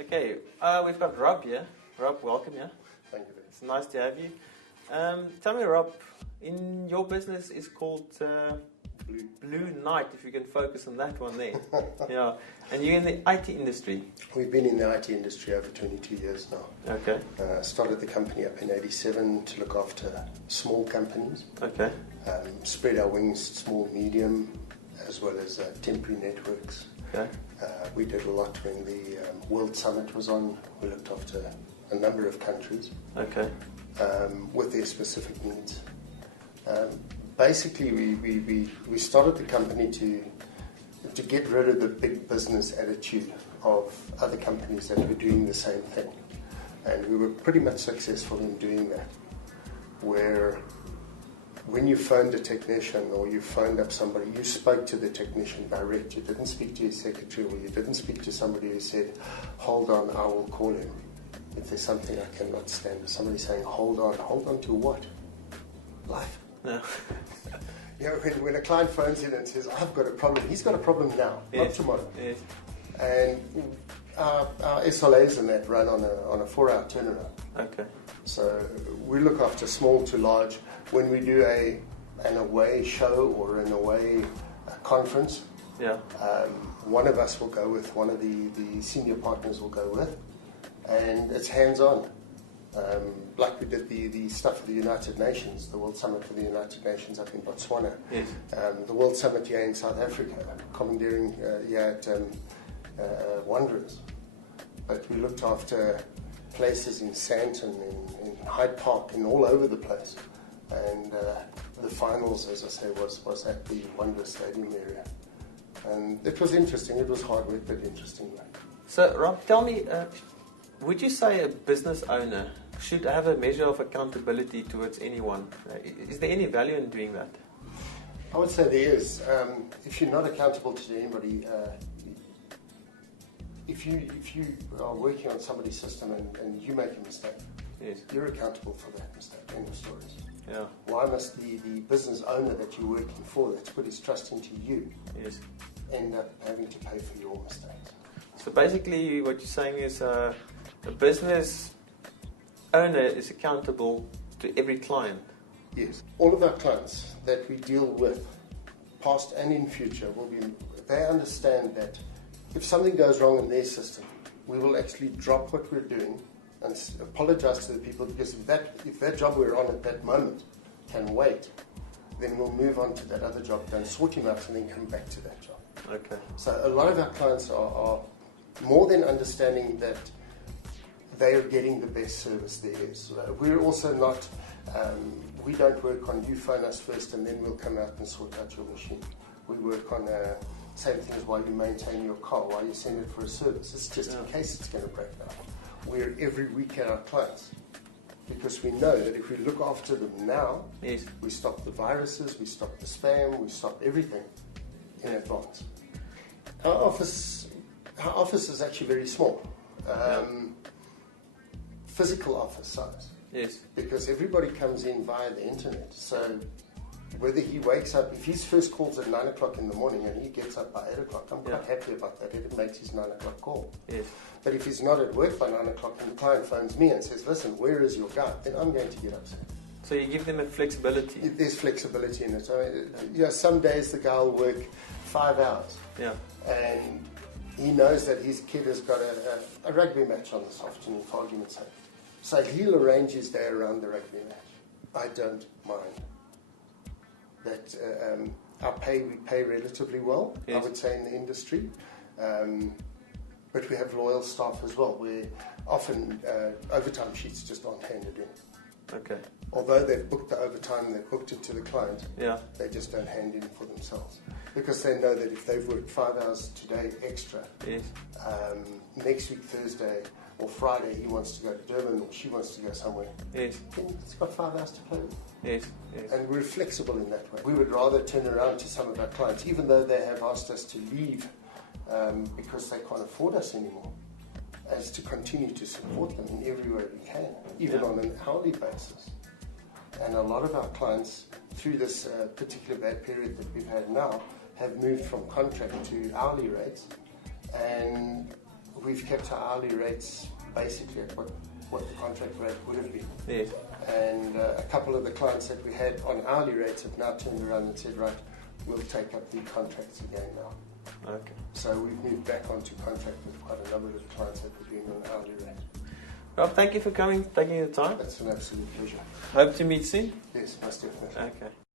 Okay, we've got Rob here. Rob, welcome here. Thank you. It's nice to have you. Tell me, Rob, in your business is called Blue Knight, if you can focus on that one there. Yeah, and you're in the IT industry. We've been in the IT industry over 22 years now. Okay. Started the company up in '87 to look after small companies. Okay. Spread our wings, small, medium, as well as temporary networks. Okay. We did a lot when the World Summit was on. We looked after a number of countries. Okay. With their specific needs. Basically, we started the company to get rid of the big business attitude of other companies that were doing the same thing. And we were pretty much successful in doing that, where when you phoned a technician or you phoned up somebody, you spoke to the technician direct. You didn't speak to his secretary, or you didn't speak to somebody who said, hold on, I will call him if there's something I cannot stand. Somebody saying, hold on to what? Life. No. You know, when a client phones in and says, I've got a problem, he's got a problem now, Yes. not tomorrow. Yes. And our SLAs and that run on a 4-hour turnaround. Okay. So we look after small to large. When we do an away show or an away conference, Yeah. one of us will go with, one of the senior partners will go with, and it's hands-on. Like we did the stuff for the United Nations, the World Summit for the United Nations up in Botswana, Yes. the World Summit here in South Africa, commandeering here at Wanderers. But we looked after places in Sandton, in Hyde Park, and all over the place. And the finals, as I say, was at the Wanderers Stadium area. And it was interesting. It was hard work, but interesting work. So, Rob, tell me, would you say a business owner should have a measure of accountability towards anyone? Is there any value in doing that? I would say there is. If you're not accountable to anybody, if you are working on somebody's system and you make a mistake, Yes. you're accountable for that mistake. End of stories. Yeah. Why must the business owner that you're working for, that's put his trust into you, Yes. end up having to pay for your mistakes? So basically, what you're saying is a business owner is accountable to every client. Yes. All of our clients that we deal with, past and in future, they understand that if something goes wrong in their system, we will actually drop what we're doing and apologize to the people, because if that job we're on at that moment can wait, then we'll move on to that other job, then sort him out and then come back to that job. Okay. So a lot of our clients are more than understanding that they are getting the best service there is. We're also not, we don't work on you phone us first and then we'll come out and sort out your machine. We work on same thing as while you maintain your car, while you send it for a service. It's just in case it's going to break down. We're every week at our clients, because we know that if we look after them now, Yes. we stop the viruses, we stop the spam, we stop everything in advance. Our office is actually very small. Physical office size. Yes. Because everybody comes in via the internet. So whether he wakes up, if his first call's at 9 o'clock in the morning and he gets up by 8 o'clock, I'm quite happy about that. It makes his 9 o'clock call. Yes. But if he's not at work by 9 o'clock and the client phones me and says, listen, where is your guy? Then I'm going to get upset. So you give them a flexibility. There's flexibility in it. Some days the guy will work 5 hours. Yeah. And he knows that his kid has got a rugby match on this afternoon, for argument's sake. So he'll arrange his day around the rugby match. I don't mind. That we pay relatively well, Yes. I would say, in the industry. But we have loyal staff as well, where often overtime sheets just aren't handed in. Okay. Although they've booked the overtime, they've booked it to the client, Yeah. they just don't hand in for themselves. Because they know that if they've worked 5 hours today extra, Yes. next week Thursday or Friday he wants to go to Durban or she wants to go somewhere, Yes. then it's got 5 hours to play with. Yes. Yes. And we're flexible in that way. We would rather turn around to some of our clients, even though they have asked us to leave because they can't afford us anymore, as to continue to support them in every way we can, even on an hourly basis. And a lot of our clients, through this particular bad period that we've had now, have moved from contract to hourly rates. And we've kept our hourly rates basically at what the contract rate would have been. Yes. And a couple of the clients that we had on hourly rates have now turned around and said, right, we'll take up the contracts again now. Okay. So we've moved back onto contract with quite a number of clients that we're doing on hourly rate. Rob, thank you for coming, taking the time. That's an absolute pleasure. Hope to meet soon. Yes, most definitely. Okay.